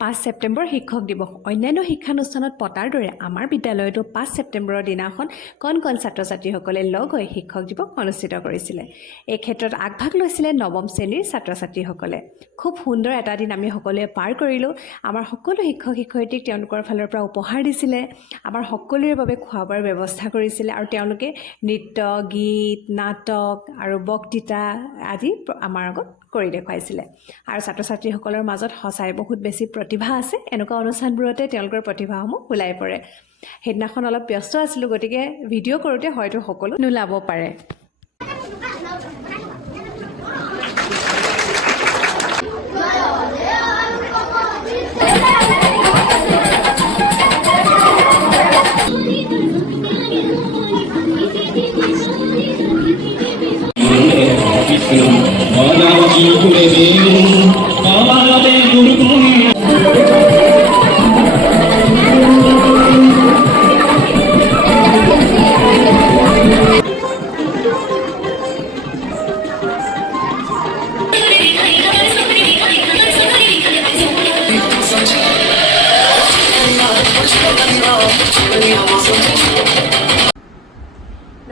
5 ছেপ্টেম্বৰ শিক্ষক দিৱস অন্যান্য শিক্ষানুষ্ঠানত পতাৰ দৰে আমাৰ বিদ্যালয়তো 5 ছেপ্টেম্বৰৰ দিনাখন কণ ছাত্ৰ ছাত্ৰীসকলে লগ হৈ শিক্ষক দিৱস অনুষ্ঠিত কৰিছিলে। এই ক্ষেত্ৰত আগভাগ লৈছিলে নৱম শ্ৰেণীৰ ছাত্ৰ ছাত্ৰীসকলে। খুব সুন্দৰ এটা দিন আমি সকলোৱে পাৰ কৰিলোঁ। আমাৰ সকলো শিক্ষক শিক্ষয়িত্ৰীক তেওঁলোকৰ ফালৰ পৰা উপহাৰ দিছিলে, আমাৰ সকলোৰে বাবে খোৱা বোৱাৰ ব্যৱস্থা কৰিছিলে আৰু তেওঁলোকে নৃত্য, গীত, নাটক আৰু বক্তৃতা আদি আমাৰ আগত কৰি দেখুৱাইছিলে। আৰু ছাত্ৰ ছাত্ৰীসকলৰ মাজত সঁচাই বহুত বেছি প্ৰতিভা আছে। এনেকুৱা অনুষ্ঠানবোৰতে তেওঁলোকৰ প্ৰতিভাসমূহ ওলাই পৰে। সেইদিনাখন অলপ ব্যস্ত আছিলোঁ, গতিকে ভিডিঅ' কৰোঁতে হয়তো সকলো নোলাব পাৰে।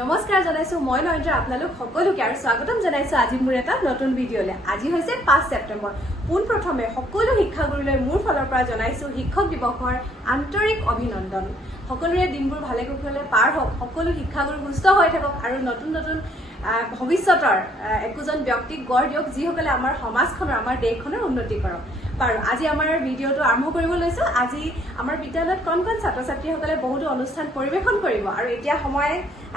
নমস্কাৰ জনাইছোঁ মই নয়ন্দ্ৰ, আপোনালোক সকলোকে আৰু স্বাগতম জনাইছোঁ আজি মোৰ এটা নতুন ভিডিঅ'লৈ। আজি হৈছে 5 ছেপ্টেম্বৰ। পোনপ্ৰথমে সকলো শিক্ষাগুৰুলৈ মোৰ ফালৰ পৰা জনাইছোঁ শিক্ষক দিৱসৰ আন্তৰিক অভিনন্দন। সকলোৰে দিনবোৰ ভালে কুশলে পাৰ হওক, সকলো শিক্ষাগুৰু সুস্থ হৈ থাকক আৰু নতুন নতুন ভৱিষ্যতৰ একোজন ব্যক্তিক গঢ় দিয়ক, যিসকলে আমাৰ সমাজখনৰ, আমাৰ দেশখনৰ উন্নতি কৰক। বাৰু আজি আমাৰ ভিডিঅ'টো আৰম্ভ কৰিব লৈছোঁ। আজি আমাৰ বিদ্যালয়ত কণ ছাত্ৰ ছাত্ৰীসকলে বহুতো অনুষ্ঠান পৰিৱেশন কৰিব আৰু এতিয়া সময়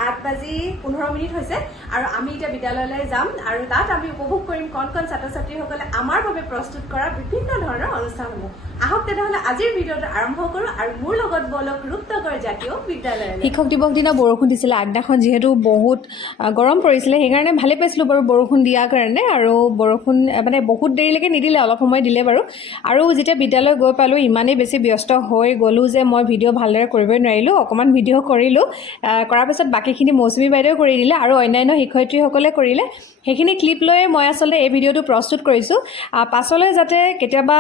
8:15 হৈছে আৰু আমি এতিয়া বিদ্যালয়লৈ যাম আৰু তাত আমি উপভোগ কৰিম কণ ছাত্ৰ ছাত্ৰীসকলে আমাৰ বাবে প্ৰস্তুত কৰা বিভিন্ন ধৰণৰ অনুষ্ঠানসমূহ। আহক তেনেহ'লে আজিৰ ভিডিঅ'টো আৰম্ভ কৰোঁ আৰু মোৰ লগত বলক ৰূপনগৰ জাতীয় বিদ্যালয়লৈ। শিক্ষক দিৱস দিনা বৰষুণ দিছিলে। আগদিনাখন যিহেতু বহুত গৰম পৰিছিলে, সেইকাৰণে ভালে পাইছিলোঁ বাৰু বৰষুণ দিয়াৰ কাৰণে। আৰু বৰষুণ মানে বহুত দেৰিলৈকে নিদিলে, অলপ সময় দিলে বাৰু। আৰু যেতিয়া বিদ্যালয় গৈ পালোঁ, ইমানেই বেছি ব্যস্ত হৈ গ'লোঁ যে মই ভিডিঅ' ভালদৰে কৰিবই নোৱাৰিলোঁ। অকণমান ভিডিঅ' কৰিলোঁ, কৰাৰ পিছত বাকীখিনি মৌচুমী বাইদেউ কৰি দিলে আৰু অন্যান্য শিক্ষয়িত্ৰীসকলে কৰিলে। সেইখিনি ক্লিপ লৈয়ে মই আচলতে এই ভিডিঅ'টো প্ৰস্তুত কৰিছোঁ, পাছলৈ যাতে কেতিয়াবা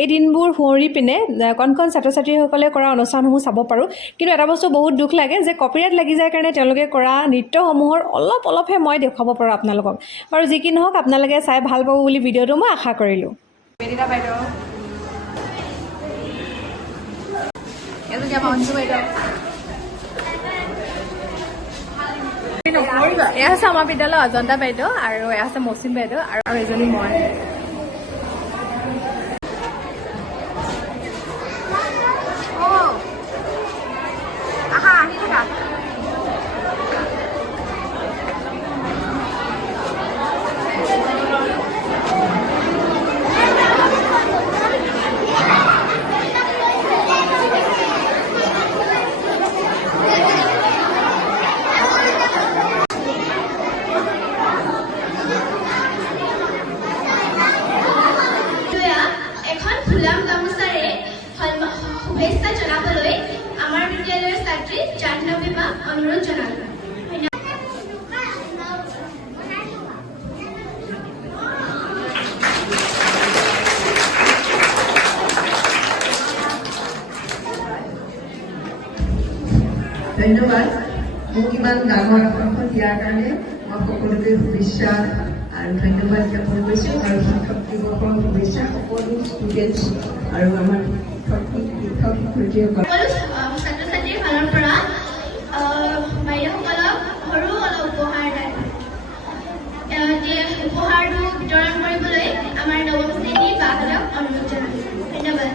এই দিনবোৰ সোঁৱৰি পিনে কণ ছাত্ৰ ছাত্ৰীসকলে কৰা অনুষ্ঠানসমূহ চাব পাৰোঁ। কিন্তু এটা বস্তু বহুত দুখ লাগে যে কপিৰাইট লাগি যায় কাৰণে তেওঁলোকে কৰা নৃত্যসমূহৰ অলপহে মই দেখুৱাব পাৰোঁ আপোনালোকক। বাৰু যি কি নহওক, আপোনালোকে চাই ভাল পাব বুলি ভিডিঅ'টো মই আশা কৰিলোঁ। বেদিতা বাইদেউ, এয়া আছে আমাৰ বিদ্যালয়ৰ অজন্তা বাইদেউ আৰু এয়া আছে মৌচুমী বাইদেউ আৰু এজনী মই। শুভেচ্ছা জনাবলৈ আমাৰ বিদ্যালয়ৰ ছাত্ৰী জাহ্নৱী বা অনুৰোধ জনালোঁ। ধন্যবাদ। মোক ইমান ডাঙৰ আসন দিয়াৰ কাৰণে মই সকলোকে শুভেচ্ছা আৰু ধন্যবাদ জ্ঞাপন কৰিছোঁ আৰু শিক্ষক দিৱসৰ শুভেচ্ছা সকলো ষ্টুডেণ্টছ আৰু আমাৰ শিক্ষক শিক্ষয়িত্ৰীসকল। সকলো ছাত্ৰ ছাত্ৰীৰ ফালৰ পৰা বাইদেউসকলক সৰু অলপ উপহাৰ উপহাৰটো বিতৰণ কৰিবলৈ আমাৰ নৱম শ্ৰেণীৰ বাহঁতক অনুৰোধ জনালোঁ। ধন্যবাদ।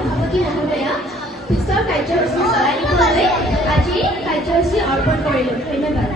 সভাপতি মহোদয়া পিছৰ কাৰ্যসূচী চলাই নিবলৈ আজি কাৰ্যসূচী অৰ্পণ কৰিলোঁ। ধন্যবাদ।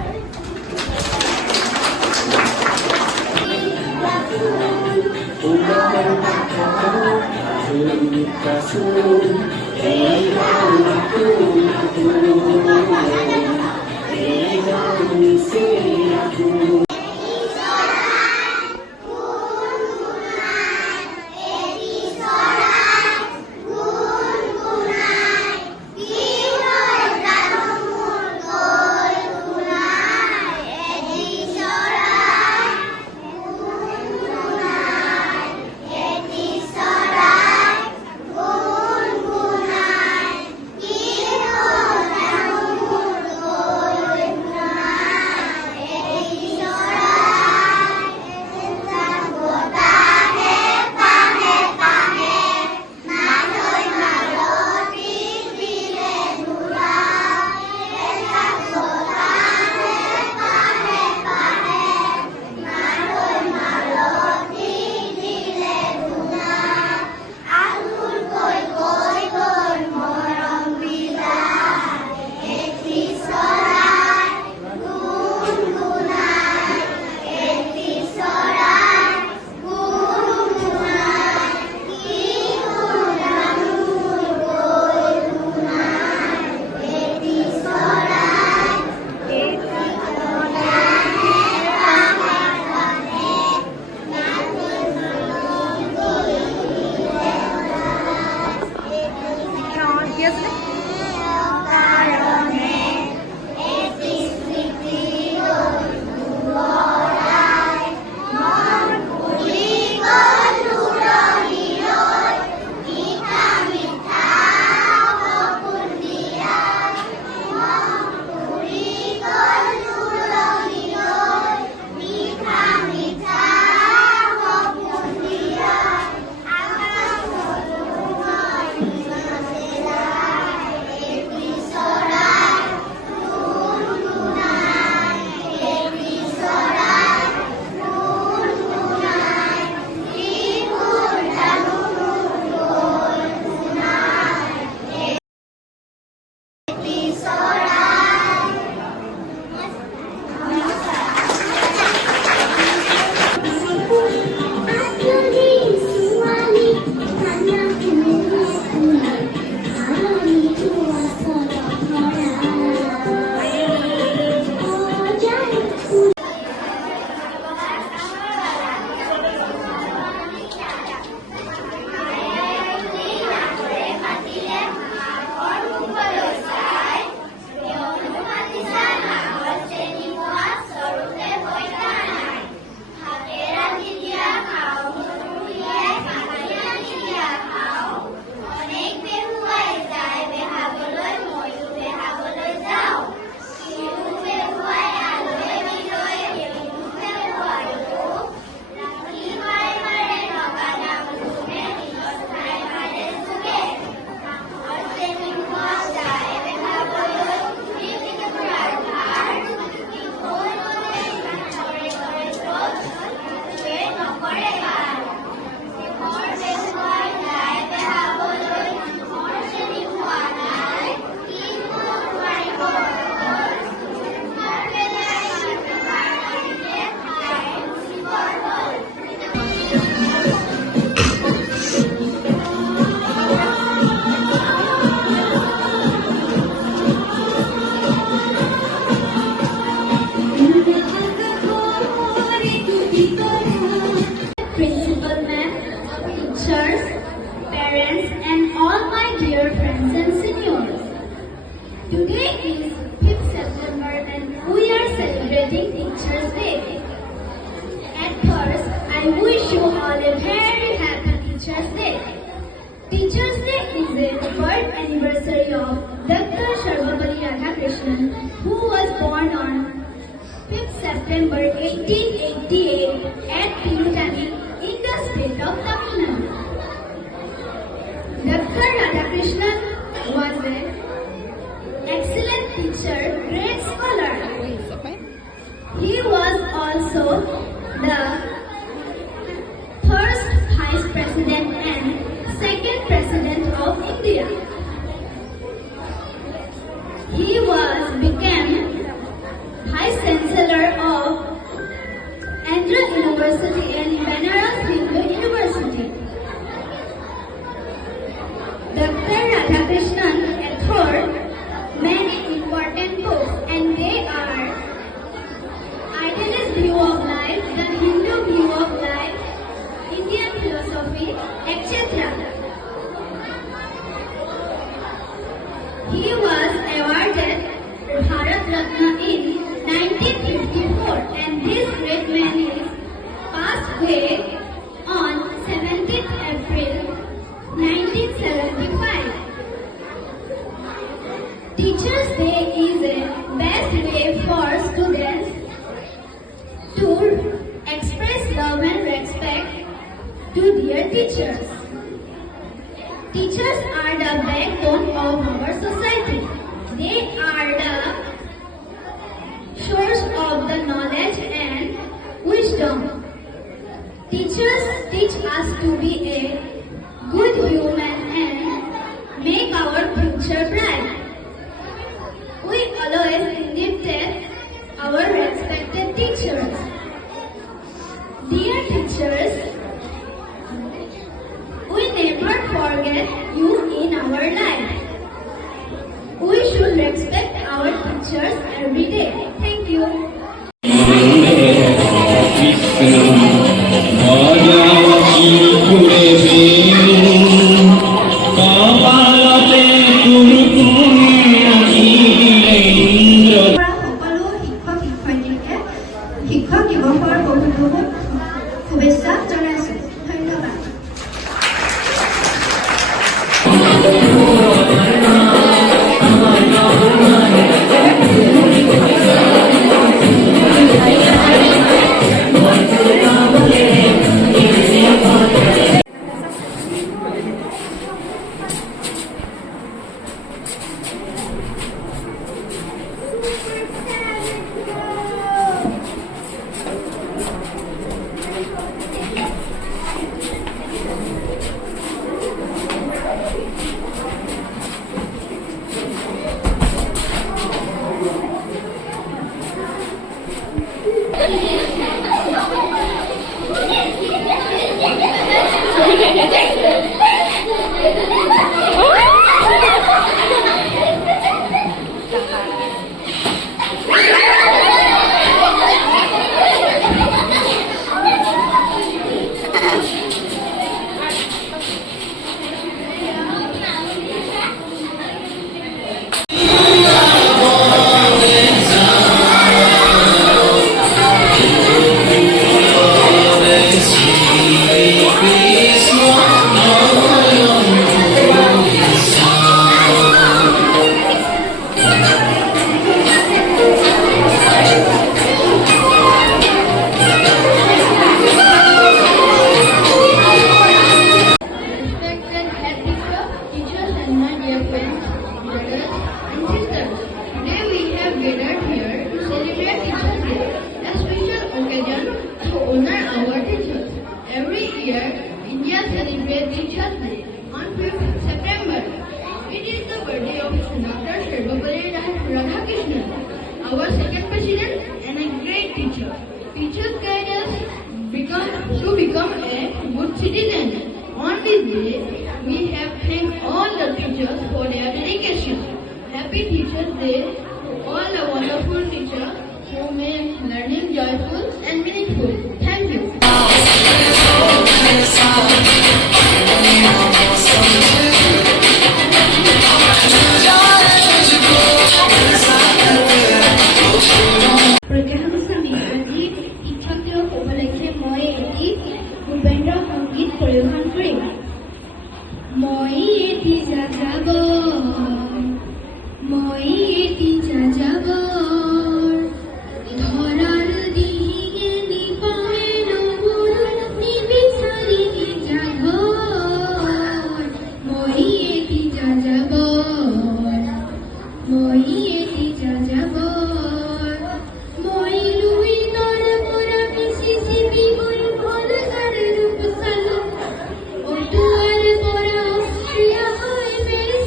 September 1888 at Tirutani in the state of Tamil Nadu. Dr. Radhakrishnan was an excellent teacher, great scholar. He was also the first Vice President and second President of He became Vice Chancellor of Andhra University and Banaras Hindu University. Dr. Radhakrishnan authored many important books, and they are Idealist View of Life, The Hindu View of Life, Indian Philosophy, etc. He was awarded Bharat Ratna in 1954, and this great man is passed away on 17th April 1975. Teachers' Day is a best way for students to express love and respect to their teachers. Teachers are the backbone of our society. They are the source of the knowledge and wisdom. Teachers teach us to be a good human and make our future bright. We always indebted our respected teachers. Dear teachers, we never forget you in our life. We should respect our teachers every day. Thank you. সকলো শিক্ষক শিক্ষয়িত্ৰীকে শিক্ষক দিৱসৰ বহুত বহুত শুভেচ্ছা জনাইছোঁ। ধন্যবাদ। Respected head teacher, teachers and my dear friends, brothers and sisters. Today we have gathered here to celebrate Teachers' Day, a special occasion to honor our teachers. Every year, India celebrates Teachers' Day on 5th September. It is the birthday of Dr. Sarvepalli Radhakrishnan, our second president and a great teacher. Teachers guide us to become a good citizen. On this day, we have thanked all the teachers for their dedication. Happy Teachers' Day to all the wonderful teachers who make learning joyful and meaningful. Thank you. প্ৰজ্ঞাস্বামী আজি শিক্ষক দিৱস উপলক্ষে মই এটি ভূপেন্দ্ৰ সংগীত পৰিৱেশন কৰিম। মই এটি যাযাব, মই এটি যাযাব, ধৰাৰ দিহিঙে নিপাৱে নমোৰ নিবিচাৰি নিজাঘৰ। মই এটি যাযাব, মই এটি যাযাব, মই ৰুই নৰ পৰা মিচিচিপি গৈ ভলগাৰ ৰূপ চালো। অটোৱাৰ পৰা অষ্ট্ৰিয়া হৈ পেৰিছ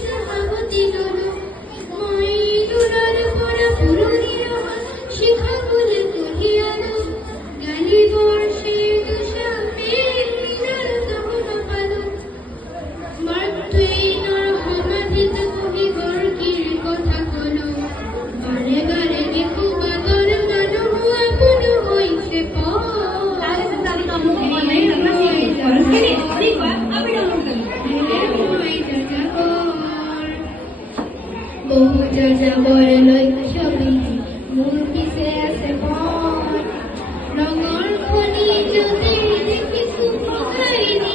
বহু যাযাবৰ লক্ষ্য বিধি মোৰ পিছে আছে মন ৰঙৰ খনি যদি দেখিছো ভগাইনি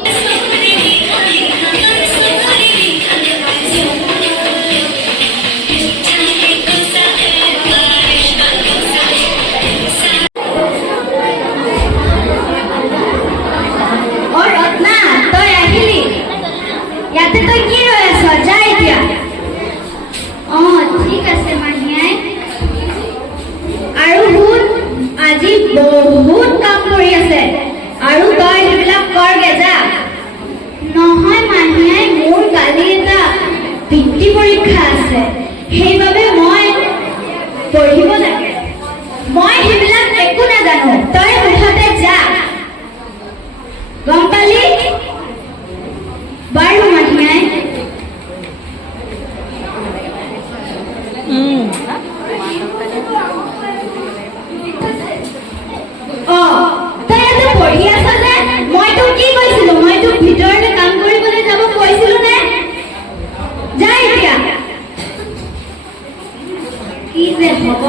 অ ৰত্না তই আহিলি ইয়াতে তই কি ৰৈ আছ যা এতিয়া অ ঠিক আছে মাহীয়াই আৰু শুন আজি বহুত কাম কৰি আছে আৰু তই সেইবিলাক কৰগে যা নহয় মাহীয়াই মোৰ কালি এটা বৃত্তি পৰীক্ষা আছে সেইবাবে মই পঢ়িব লাগে মই সেইবিলাক একো নাজানো তই মুঠতে যা গম পালি বাৰু মাহীয়াই অ তই ইয়াতে পঢ়ি আছ নে মই তোক কি কৈছিলো মই তোক ভিতৰতে কাম কৰিবলৈ যাব কৈছিলো নে যা এতিয়া কি যে হ'ব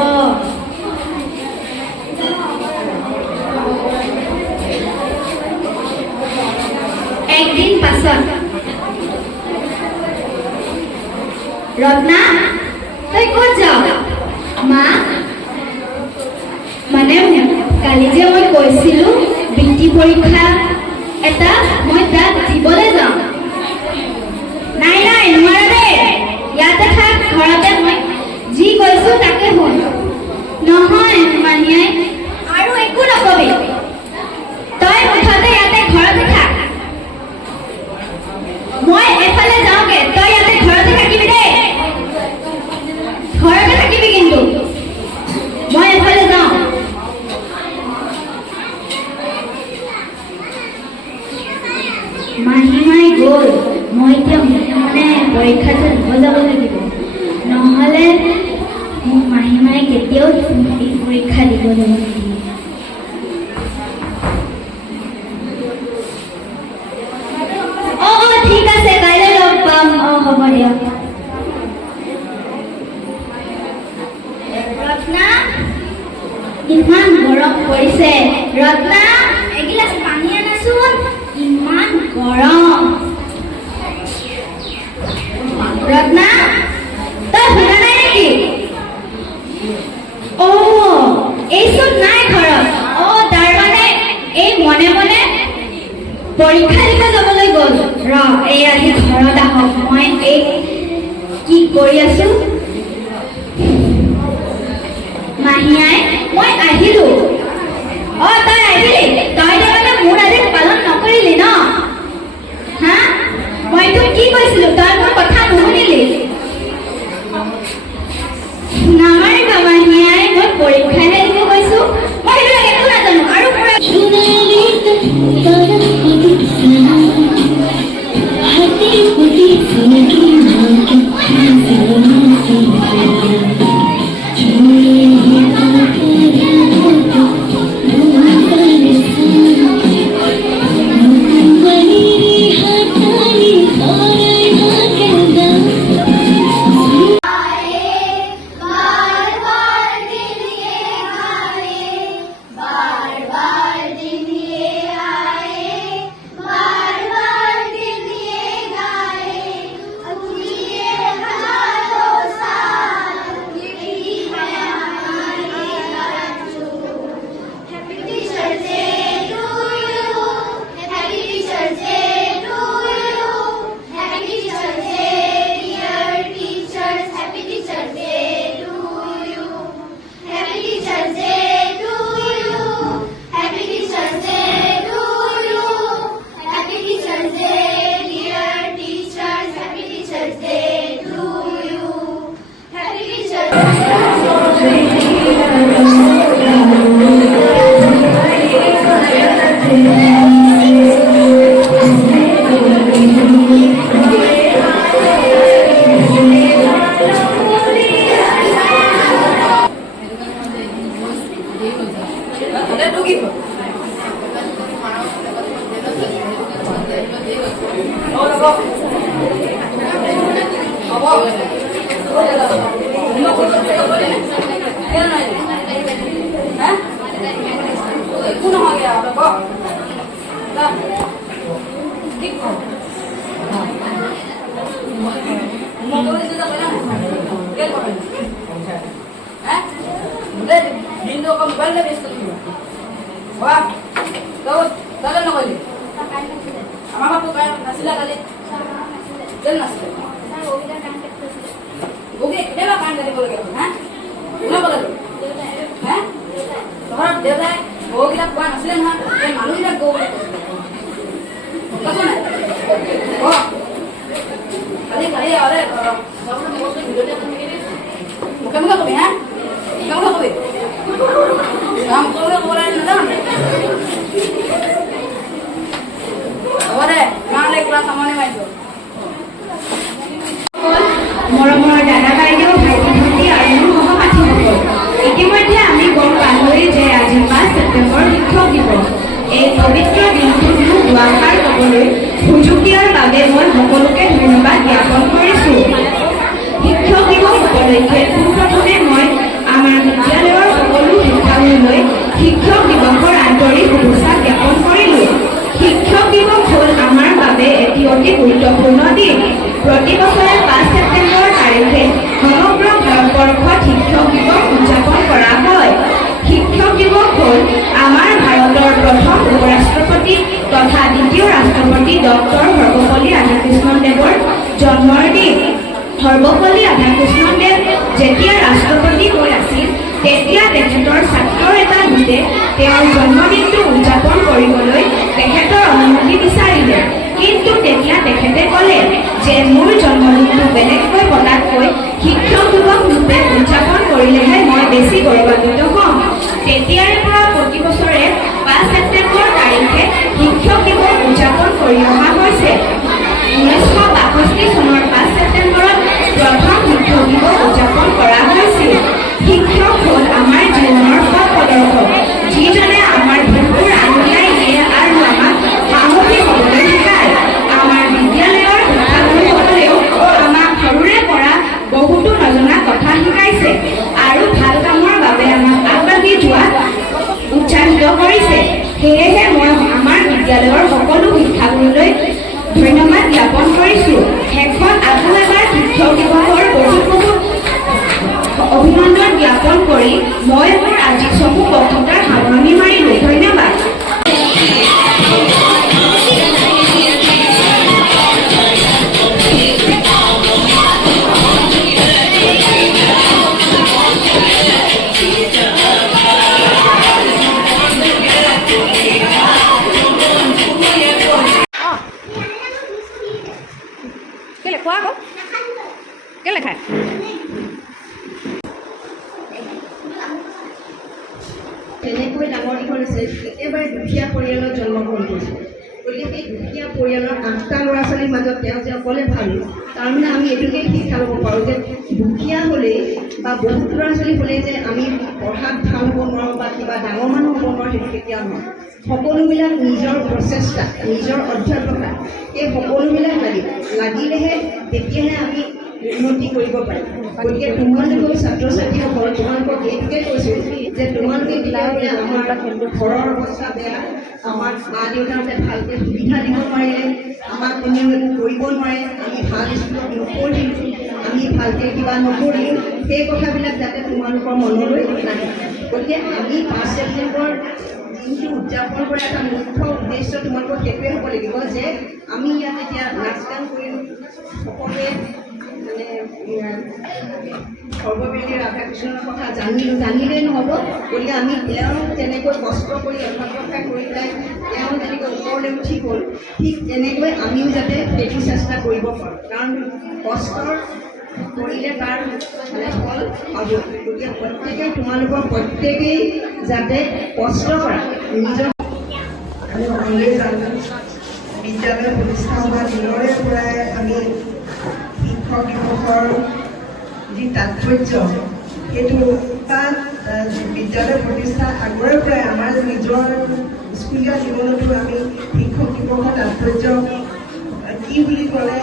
একদিন পাছত ৰত্না তই ক'ত যাৱ মা মানে কালি যে মই কৈছিলো বৃত্তি পৰীক্ষা এটা মই তাত দিবলৈ যাওঁ নাই নাই নোৱাৰা দেই ইয়াতে থাক ঘৰতে মই যি কৈছো তাকে শুন নহয় মাহীয়াই আৰু একো নকবি তই মুঠতে ইয়াতে ঘৰতে থাক মই এফালে যাওঁগে তই ইয়াতে ঘৰতে থাকিবি দেই ঘৰতে থাকিবি কিন্তু মই এফালে যাওঁ মাহীমাই গ'ল মই এতিয়া মানে পৰীক্ষাটো দিব যাব লাগিব নহ'লে মোক মাহীমাই কেতিয়াও এই পৰীক্ষা দিব যাব নিদিয়ে ঠিক আছে কাইলৈ লগ পাম হ'ব দিয়ক ৰত্না ইমান গৰম পৰিছে ৰত্না এগিলাচ পানী আনাচোন ইমান গৰম ৰত্না তই শুনা নাই নেকি এইচোন নাই ঘৰত তাৰমানে এই মনে মনে পৰীক্ষা দিব যাবলৈ গ'ল এই আজি ঘৰত আহক মই এই কি কৰি আছো মাহীয়াই মই আহিলো তই আহিলি তই তাৰমানে মোৰ আজি পালন নকৰিলি ন হা মই তোক কি কৈছিলো তই মোৰ কথা নুশুনিলি নামাৰিবা মাহীয়াই মই পৰীক্ষাহে দিব গৈছো মই সেইবিলাক একো নাজানো আৰু হ'ব Mau kau ni sudah banyak. Dia kau ni. Dindo kau mobile dah besok ni. Wah, kau dah nak kau ni. Ama apa kau nasi lah kali. Jangan nasi. Oke, dia lah kan dari boleh kan? Kenapa boleh? Orang dia dah, oh kita bukan nasi lah, yang malu kita go. Kasih oh, kali orang orang mau video dia kan begini. Bukan kau ni, kamu kau ni. Kamu kau orang mana? Orang mana kelas sama ni macam. মৰমৰ দাদা বাইদেউ ভাইটি ভণ্টি আৰু সহপাঠীসকল ইতিমধ্যে আমি গম পালোৱেই যে আজি 5 ছেপ্টেম্বৰ শিক্ষক দিৱস এই পবিত্ৰ দিনটোত মোক দুআষাৰ ক'বলৈ সুযোগ দিয়াৰ বাবে মই সকলোকে ধন্যবাদ জ্ঞাপন কৰিছোঁ। শিক্ষক দিৱস উপলক্ষে পোনপ্ৰথমে মই আমাৰ বিদ্যালয়ৰ সকলো শিক্ষাগুৰুলৈ শিক্ষক দিৱসৰ আন্তৰিক শুভেচ্ছা জ্ঞাপন কৰিলোঁ। শিক্ষক দিৱস হ'ল আমাৰ বাবে এটি অতি গুৰুত্বপূৰ্ণ দিন। প্ৰতি বছৰে 5 ছেপ্টেম্বৰ তাৰিখে সমগ্ৰ ভাৰতবৰ্ষত শিক্ষক দিৱস উদযাপন কৰা হয়। শিক্ষক দিৱস হ'ল আমাৰ ভাৰতৰ প্ৰথম উপৰাষ্ট্ৰপতি তথা দ্বিতীয় ৰাষ্ট্ৰপতি ডক্টৰ সৰ্বপল্লী ৰাধাকৃষ্ণদেৱৰ জন্মৰ দিন। সৰ্বপল্লী ৰাধাকৃষ্ণদেৱ যেতিয়া ৰাষ্ট্ৰপতি হৈ আছিল তেতিয়া তেখেতৰ ছাত্ৰৰ এটা গোটে তেওঁৰ জন্মদিনটো উদযাপন কৰিবলৈ তেখেতৰ অনুমতি বিচাৰিলে। কিন্তু তেতিয়া তেখেতে ক'লে যে মোৰ জন্মদিনটো বেলেগকৈ পতাতকৈ শিক্ষক দিৱস ৰূপে উদযাপন কৰিলেহে মই বেছি গৌৰৱান্বিত হ'ম। তেতিয়াৰে পৰা প্ৰতি বছৰে 5 ছেপ্টেম্বৰ তাৰিখে শিক্ষক দিৱস উদযাপন কৰি অহা হৈছে। 1962 চনৰ 5 ছেপ্টেম্বৰত প্ৰথম শিক্ষক দিৱস উদযাপন কৰা হৈছিল। শিক্ষক হ'ল আমাৰ জীৱনৰ পথ প্ৰদৰ্শক, যিজনে আমাৰ ভুলবোৰ আঙুলিয়াই দিয়ে আৰু আমাক সাহসী হ'বলৈ শিকায়। আমাৰ বিদ্যালয়ৰ শিক্ষাগুৰুসকলেও আমাক সৰুৰে পৰা বহুতো নজনা কথা শিকাইছে আৰু ভাল কামৰ বাবে আমাক আগবাঢ়ি যোৱাত উৎসাহিত কৰিছে। সেয়েহে মই আমাৰ বিদ্যালয়ৰ সকলো শিক্ষাগুৰুলৈ ধন্যবাদ জ্ঞাপন কৰিছোঁ। শেষত আকৌ এবাৰ শিক্ষক দিৱসৰ বহুত অভিনন্দন জ্ঞাপন কৰি মই মোৰ আজি চমু বক্তৃতাৰ সামৰণি মাৰিলোঁ। ধন্যবাদ। কেলে খোৱা আকৌ কেলে খায় তেনেকৈ ডাঙৰ দীঘল হৈছে একেবাৰে দুখীয়া পৰিয়ালত জন্মগ্ৰহণ কৰিছে। গতিকে সেই দুখীয়া পৰিয়ালৰ 8টা ল'ৰা ছোৱালীৰ মাজত তেওঁ যে অকলে ভাল তাৰমানে আমি এইটোকেই শিক্ষা ল'ব পাৰোঁ যে দুখীয়া হ'লেই বা বহুত ল'ৰা ছোৱালী হ'লেই যে আমি পঢ়াত ভাল হ'ব নোৱাৰোঁ বা কিবা ডাঙৰ মানুহ হ'ব নোৱাৰোঁ সেইটো কেতিয়াও নহয়। সকলোবিলাক নিজৰ প্ৰচেষ্টা, নিজৰ অধ্যৱসায়, এই সকলোবিলাক লাগিলেহে তেতিয়াহে আমি উন্নতি কৰিব পাৰিম। গতিকে তোমালোকেও ছাত্ৰ ছাত্ৰীসকল তোমালোকক এইটোকে কৈছোঁ যে তোমালোকে তেতিয়াহ'লে আমাৰ ঘৰৰ অৱস্থা বেয়া, আমাৰ মা দেউতাহঁতে ভালকৈ সুবিধা দিব নোৱাৰিলে, আমাক কোনেও একো কৰিব নোৱাৰে, আমি ভাল স্কুলত নপঢ়িলোঁ, আমি ভালকৈ কিবা নকৰিলোঁ, সেই কথাবিলাক যাতে তোমালোকৰ মনলৈ নাহে। গতিকে আমি 5 ছেপ্টেম্বৰ দিনটো উদযাপন কৰা এটা মুখ্য উদ্দেশ্য তোমালোকৰ সেইটোৱে হ'ব লাগিব যে আমি ইয়াত এতিয়া নাচ গান কৰিলোঁ, সকলোৱে মানে সৰ্বপল্লী ৰাধাকৃষ্ণৰ কথা জানিলেই নহ'ব। গতিকে আমি তেওঁ তেনেকৈ কষ্ট কৰি অধ্যৱসায় কৰি পেলাই তেওঁ যেনেকৈ ওপৰলৈ উঠি গ'ল ঠিক তেনেকৈ আমিও যাতে সেইটো চেষ্টা কৰিব পাৰোঁ। কাৰণ কষ্টৰ কৰিলে তাৰ মানে ফল পাব। গতিকে প্ৰত্যেকেই তোমালোকৰ প্ৰত্যেকেই যাতে কষ্ট কৰা নিজৰ আমি সকলোৱে জানো বিদ্যালয় প্ৰতিষ্ঠা হোৱা দিনৰে পৰাই আমি শিক্ষক দিৱসৰ যি তাৎপৰ্য সেইটো তাত বিদ্যালয় প্ৰতিষ্ঠা আগৰে পৰাই আমাৰ নিজৰ স্কুলীয়া জীৱনতো আমি শিক্ষক দিৱসৰ তাৎপৰ্য কি বুলি ক'লে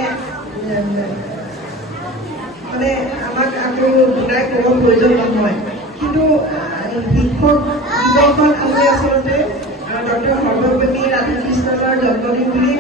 মানে আমাক আকৌ বুজাই ক'ব প্ৰয়োজন নহয়। কিন্তু শিক্ষক দিৱসত আমি আচলতে ডক্টৰ সৰ্বপল্লী ৰাধাকৃষ্ণনৰ জন্মদিন বুলি